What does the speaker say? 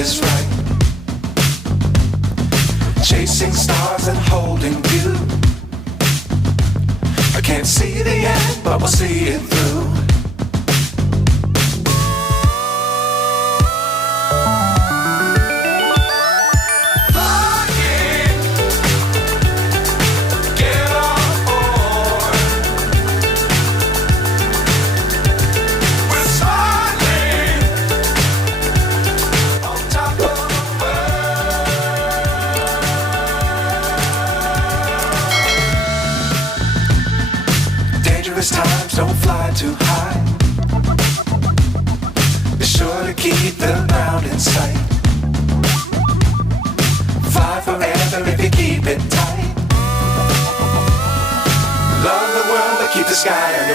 is right. Chasing stars and holding you. I can't see the end, but we'll see it through. Times don't fly too high. Be sure to keep the ground in sight. Fly forever if you keep it tight. Love the world but keep the sky